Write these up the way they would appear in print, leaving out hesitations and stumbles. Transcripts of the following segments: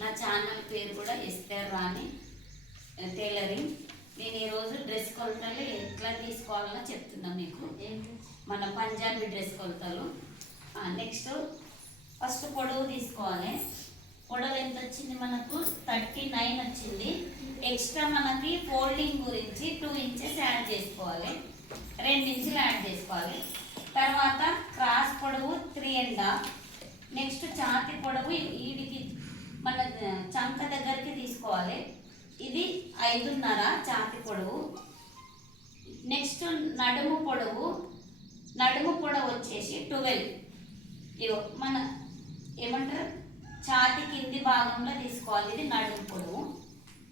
నా ఛానల్ పేరు కూడా ఎస్తర్ రాణి టైలరింగ్. నేను ఈరోజు డ్రెస్ కొలతలు ఎట్లా తీసుకోవాలో చెప్తున్నా మీకు. మన పంజాబీ డ్రెస్ కొలతలు. నెక్స్ట్ ఫస్ట్ పొడవు తీసుకోవాలి. పొడవు ఎంత వచ్చింది మనకు? 39 వచ్చింది. ఎక్స్ట్రా మనకి ఫోల్డింగ్ గురించి 2 ఇంచెస్ యాడ్ చేసుకోవాలి, 2 ఇంచులు యాడ్ చేసుకోవాలి. తర్వాత క్రాస్ పొడవు 3.5. నెక్స్ట్ ఛాతి పొడవు వీడికి మన చంక దగ్గరికి తీసుకోవాలి. ఇది 5.5 ఛాతి పొడవు. నెక్స్ట్ నడుము పొడవు వచ్చేసి 12. ఇగో మన ఏమంటారు ఛాతి కింది భాగంలో తీసుకోవాలి. ఇది నడుము పొడవు.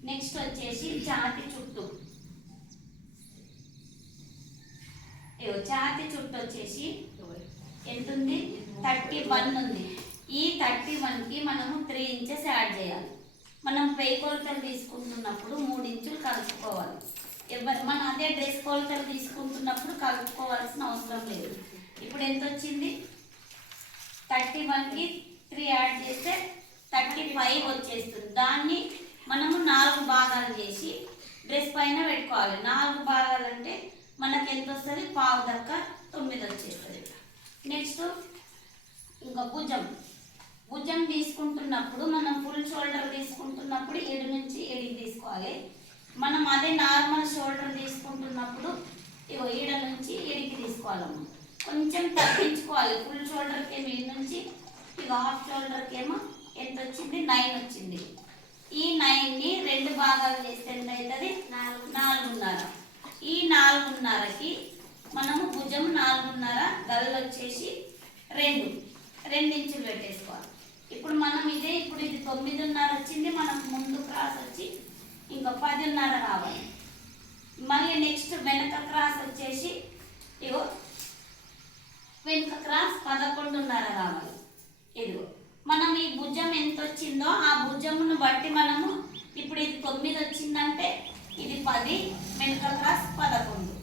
నెక్స్ట్ వచ్చేసి ఛాతి చుట్టూ, ఇగో ఛాతి చుట్టూ వచ్చేసి ఎంత ఉంది? 31 ఉంది. ఈ 31కి మనము 3 ఇంచెస్ యాడ్ చేయాలి. మనం పెయి కొలతలు తీసుకుంటున్నప్పుడు 3 ఇంచులు కలుపుకోవాలి. మనం అదే డ్రెస్ కొలతలు తీసుకుంటున్నప్పుడు కలుపుకోవాల్సిన అవసరం లేదు. ఇప్పుడు ఎంత వచ్చింది? 31కి 3 యాడ్ చేస్తే 35 వచ్చేస్తుంది. దాన్ని మనము 4 భాగాలు చేసి డ్రెస్ పైన పెట్టుకోవాలి. 4 భాగాలు అంటే మనకి ఎంత వస్తుంది? పావు దక్క 9 వచ్చేస్తుంది. నెక్స్ట్ ఇంకా భుజం తీసుకుంటున్నప్పుడు మనం ఫుల్ షోల్డర్ తీసుకుంటున్నప్పుడు 7 నుంచి 7 తీసుకోవాలి. మనం అదే నార్మల్ షోల్డర్ తీసుకుంటున్నప్పుడు ఇగో 7 నుంచి 7కి తీసుకోవాలమ్మ. కొంచెం తగ్గించుకోవాలి. ఫుల్ షోల్డర్కి ఏమో 7 నుంచి, ఇక హాఫ్ షోల్డర్కి ఏమో ఎంత వచ్చింది? 9 వచ్చింది. ఈ 9ని 2 భాగాలు చేస్తే ఎంత అవుతుంది? 4.5. ఈ 4.5కి మనము భుజం 4.5, గల్లు వచ్చేసి 2 ఇంచులు పెట్టేసుకోవాలి. ఇప్పుడు మనం ఇది 9.5 వచ్చింది. మనకు ముందు క్రాస్ వచ్చి ఇంకా 10.5 రావాలి. మళ్ళీ నెక్స్ట్ వెనక క్రాస్ వచ్చేసి ఇగో వెనక క్రాస్ 11.5 రావాలి. ఇదిగో మనం ఈ భుజం ఎంత వచ్చిందో ఆ భుజమును బట్టి మనము ఇప్పుడు ఇది 9 వచ్చిందంటే ఇది 10, వెనక క్రాస్ 11.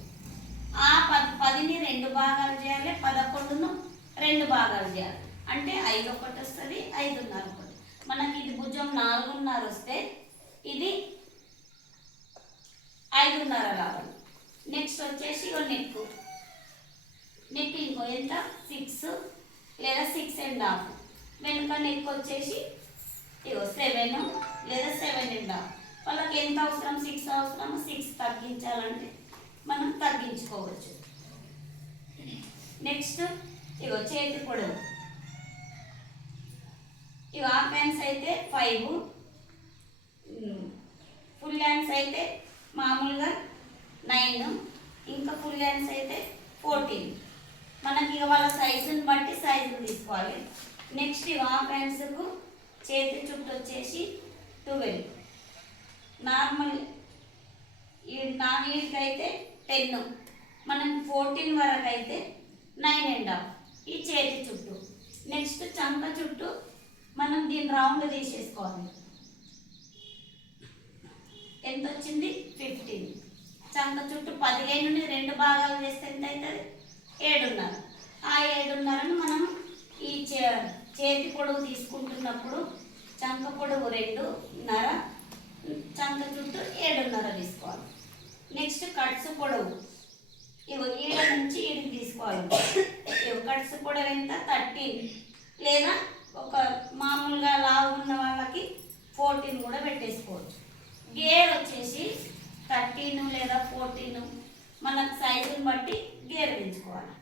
ఆ 10ని 2 భాగాలు చేయాలి, 11ను 2 భాగాలు చేయాలి. అంటే 5 ఒకటి వస్తుంది, 5.5 ఒకటి. మనకి ఇది భుజం 4.5 వస్తే ఇది 5.5 రావాలి. నెక్స్ట్ వచ్చేసి నెక్ ఇంకో ఎంత? 6 లేదా 6.5. వెనుక నెక్ వచ్చేసి ఇగో 7 లేదా 7.5. వాళ్ళకి ఎంత అవసరం? 6 అవసరం. 6 తగ్గించాలంటే మనం తగ్గించుకోవచ్చు. నెక్స్ట్ ఇగో చేతి పొడవు. ఇగో హాఫ్ హ్యాండ్స్ అయితే 5, ఫుల్ హ్యాండ్స్ అయితే మామూలుగా 9, ఇంకా ఫుల్ హ్యాండ్స్ అయితే 14. మనకి ఇక వాళ్ళ సైజుని బట్టి సైజుని తీసుకోవాలి. నెక్స్ట్ ఇక హాఫ్ హ్యాండ్స్కు చేతి చుట్టూ వచ్చేసి 12. నార్మల్ వీటికైతే 10, మనం 14 వరకు అయితే 9.5 ఈ చేతి చుట్టూ. నెక్స్ట్ చంక చుట్టూ మనం దీన్ని రౌండ్ తీసేసుకోవాలి. ఎంత వచ్చింది? 15. చంక చుట్టూ 15ని 2 భాగాలు చేస్తే ఎంత అవుతుంది? 7.5. ఆ 7.5ను మనం ఈ చేతి పొడవు తీసుకుంటున్నప్పుడు చంక పొడవు 2.5, చంక చుట్టూ 7.5 తీసుకోవాలి. నెక్స్ట్ కట్స్ పొడవు ఇవి 7 నుంచి 7 తీసుకోవాలి. కట్స్ పొడవు ఎంత? 13, లేదా ఒక మామూలుగా లావు ఉన్న వాళ్ళకి 14 కూడా పెట్టేసుకోవచ్చు. గేర్ వచ్చేసి 13 లేదా 14 మనకు సైజుని బట్టి గేర్ పెంచుకోవాలి.